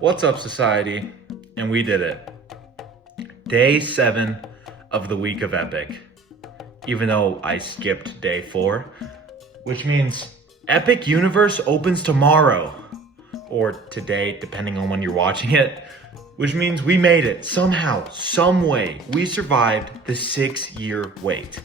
What's up, society? And we did it. Day 7 of the week of Epic. Even though I skipped day 4, which means Epic Universe opens tomorrow. Or today, depending on when you're watching it. Which means we made it. Somehow, some way, we survived the 6-year wait.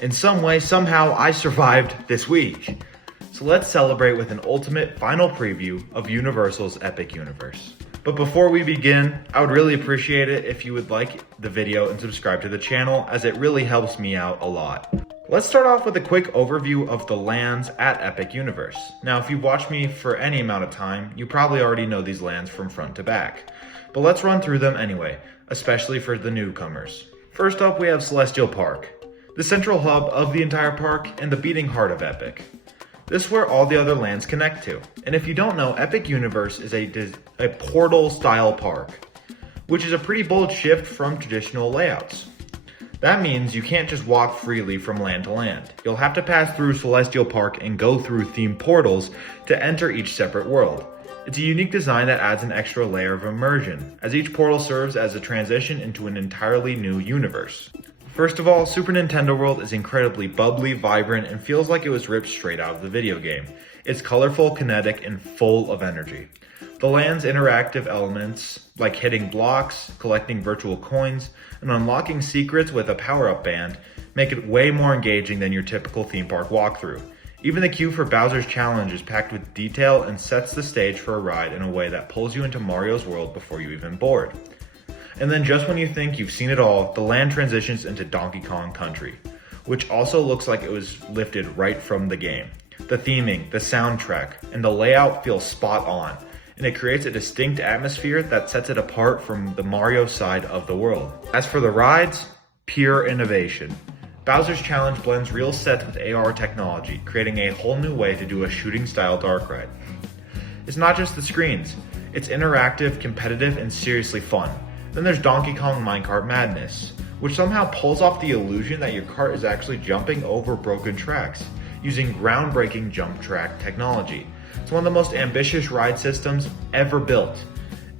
In some way, somehow, I survived this week. So let's celebrate with an ultimate final preview of Universal's Epic Universe. But before we begin, I would really appreciate it if you would like the video and subscribe to the channel, as it really helps me out a lot. Let's start off with a quick overview of the lands at Epic Universe. Now, if you've watched me for any amount of time, you probably already know these lands from front to back. But let's run through them anyway, especially for the newcomers. First up, we have Celestial Park, the central hub of the entire park and the beating heart of Epic. This is where all the other lands connect to. And if you don't know, Epic Universe is a portal style park, which is a pretty bold shift from traditional layouts. That means you can't just walk freely from land to land. You'll have to pass through Celestial Park and go through themed portals to enter each separate world. It's a unique design that adds an extra layer of immersion, as each portal serves as a transition into an entirely new universe. First of all, Super Nintendo World is incredibly bubbly, vibrant, and feels like it was ripped straight out of the video game. It's colorful, kinetic, and full of energy. The land's interactive elements, like hitting blocks, collecting virtual coins, and unlocking secrets with a power-up band, make it way more engaging than your typical theme park walkthrough. Even the queue for Bowser's Challenge is packed with detail and sets the stage for a ride in a way that pulls you into Mario's world before you even board. And then just when you think you've seen it all, the land transitions into Donkey Kong Country, which also looks like it was lifted right from the game. The theming, the soundtrack, and the layout feel spot on, and it creates a distinct atmosphere that sets it apart from the Mario side of the world. As for the rides, pure innovation. Bowser's Challenge blends real sets with AR technology, creating a whole new way to do a shooting style dark ride. It's not just the screens, it's interactive, competitive, and seriously fun. Then there's Donkey Kong Minecart Madness, which somehow pulls off the illusion that your cart is actually jumping over broken tracks, using groundbreaking jump track technology. It's one of the most ambitious ride systems ever built,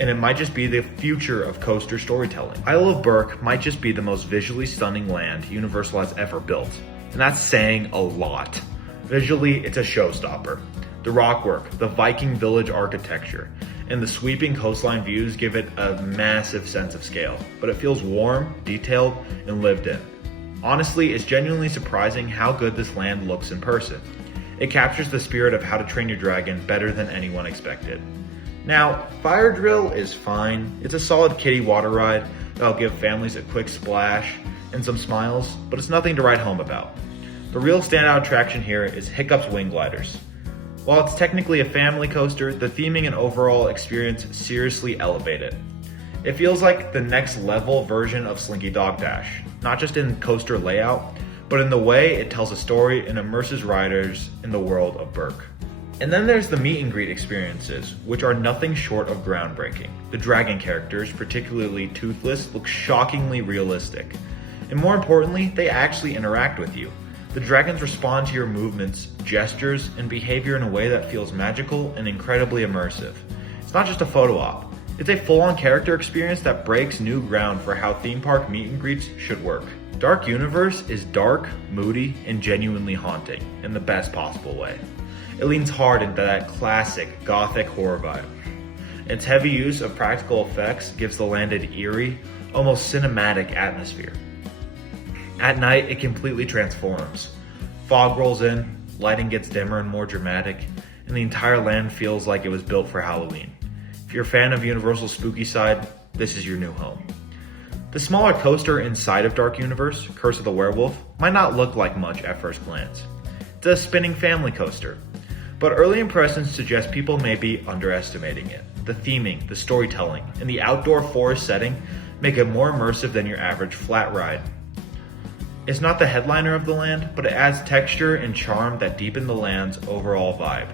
and it might just be the future of coaster storytelling. Isle of Berk might just be the most visually stunning land Universal has ever built, and that's saying a lot. Visually, it's a showstopper. The rockwork, the Viking village architecture, and the sweeping coastline views give it a massive sense of scale, but it feels warm, detailed, and lived in. Honestly, it's genuinely surprising how good this land looks in person. It captures the spirit of How to Train Your Dragon better than anyone expected. Now, Fire Drill is fine. It's a solid kiddie water ride that'll give families a quick splash and some smiles, but it's nothing to write home about. The real standout attraction here is Hiccup's Wing Gliders. While it's technically a family coaster, the theming and overall experience seriously elevate it. It feels like the next level version of Slinky Dog Dash, not just in coaster layout, but in the way it tells a story and immerses riders in the world of Berk. And then there's the meet and greet experiences, which are nothing short of groundbreaking. The dragon characters, particularly Toothless, look shockingly realistic. And more importantly, they actually interact with you. The dragons respond to your movements, gestures, and behavior in a way that feels magical and incredibly immersive. It's not just a photo op. It's a full-on character experience that breaks new ground for how theme park meet and greets should work. Dark Universe is dark, moody, and genuinely haunting in the best possible way. It leans hard into that classic gothic horror vibe. Its heavy use of practical effects gives the land an eerie, almost cinematic atmosphere. At night, it completely transforms. Fog rolls in, lighting gets dimmer and more dramatic, and the entire land feels like it was built for Halloween. If you're a fan of Universal's spooky side, this is your new home. The smaller coaster inside of Dark Universe, Curse of the Werewolf, might not look like much at first glance. It's a spinning family coaster, but early impressions suggest people may be underestimating it. The theming, the storytelling, and the outdoor forest setting make it more immersive than your average flat ride. It's not the headliner of the land, but it adds texture and charm that deepen the land's overall vibe.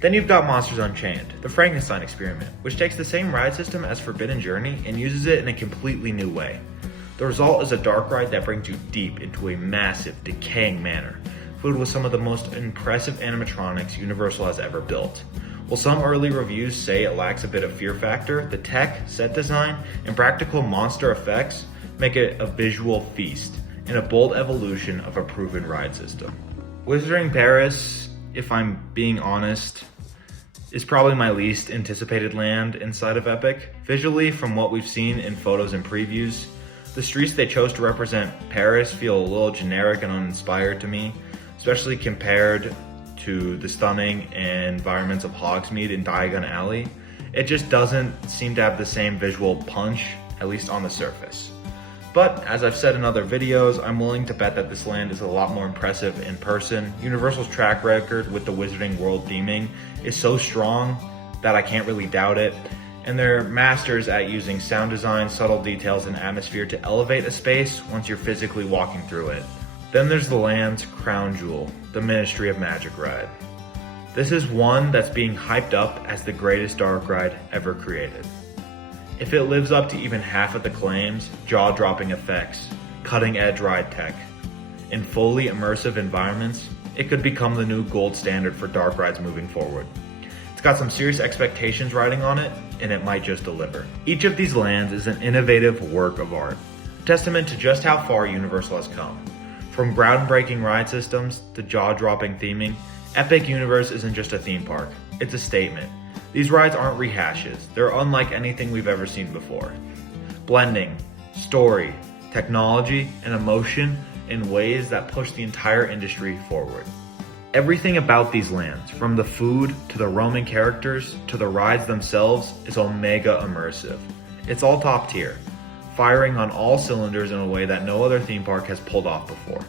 Then you've got Monsters Unchained, the Frankenstein experiment, which takes the same ride system as Forbidden Journey and uses it in a completely new way. The result is a dark ride that brings you deep into a massive, decaying manor, filled with some of the most impressive animatronics Universal has ever built. While some early reviews say it lacks a bit of fear factor, the tech, set design, and practical monster effects make it a visual feast and a bold evolution of a proven ride system. Wizarding Paris, if I'm being honest, is probably my least anticipated land inside of Epic. Visually, from what we've seen in photos and previews, the streets they chose to represent Paris feel a little generic and uninspired to me, especially compared to the stunning environments of Hogsmeade and Diagon Alley. It just doesn't seem to have the same visual punch, at least on the surface. But as I've said in other videos, I'm willing to bet that this land is a lot more impressive in person. Universal's track record with the Wizarding World theming is so strong that I can't really doubt it. And they're masters at using sound design, subtle details, and atmosphere to elevate a space once you're physically walking through it. Then there's the land's crown jewel, the Ministry of Magic ride. This is one that's being hyped up as the greatest dark ride ever created. If it lives up to even half of the claims, jaw-dropping effects, cutting-edge ride tech, in fully immersive environments, it could become the new gold standard for dark rides moving forward. It's got some serious expectations riding on it, and it might just deliver. Each of these lands is an innovative work of art, a testament to just how far Universal has come. From groundbreaking ride systems to jaw-dropping theming, Epic Universe isn't just a theme park, it's a statement. These rides aren't rehashes, they're unlike anything we've ever seen before. Blending story, technology, and emotion in ways that push the entire industry forward. Everything about these lands, from the food to the roaming characters to the rides themselves, is omega immersive. It's all top tier, firing on all cylinders in a way that no other theme park has pulled off before.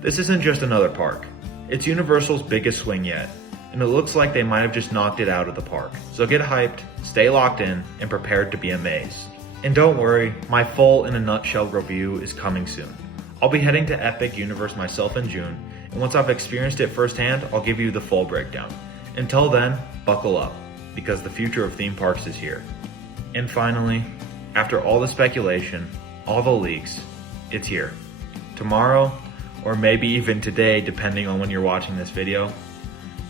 This isn't just another park, it's Universal's biggest swing yet, and it looks like they might have just knocked it out of the park. So get hyped, stay locked in, and prepared to be amazed. And don't worry, my full in a nutshell review is coming soon. I'll be heading to Epic Universe myself in June, and once I've experienced it firsthand, I'll give you the full breakdown. Until then, buckle up, because the future of theme parks is here. And finally, after all the speculation, all the leaks, it's here. Tomorrow, or maybe even today, depending on when you're watching this video,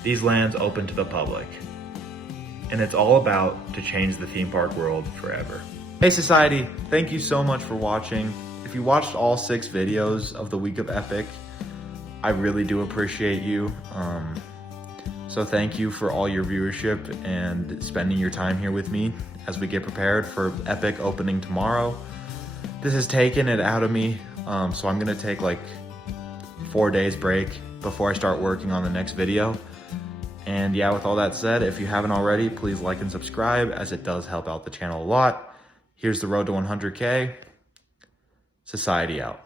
these lands open to the public. And it's all about to change the theme park world forever. Hey Society, thank you so much for watching. If you watched all 6 videos of the week of Epic, I really do appreciate you. So thank you for all your viewership and spending your time here with me as we get prepared for Epic opening tomorrow. This has taken it out of me, so I'm gonna take like 4 days break before I start working on the next video. And yeah, with all that said, if you haven't already, please like and subscribe, as it does help out the channel a lot. Here's the road to 100K. Society out.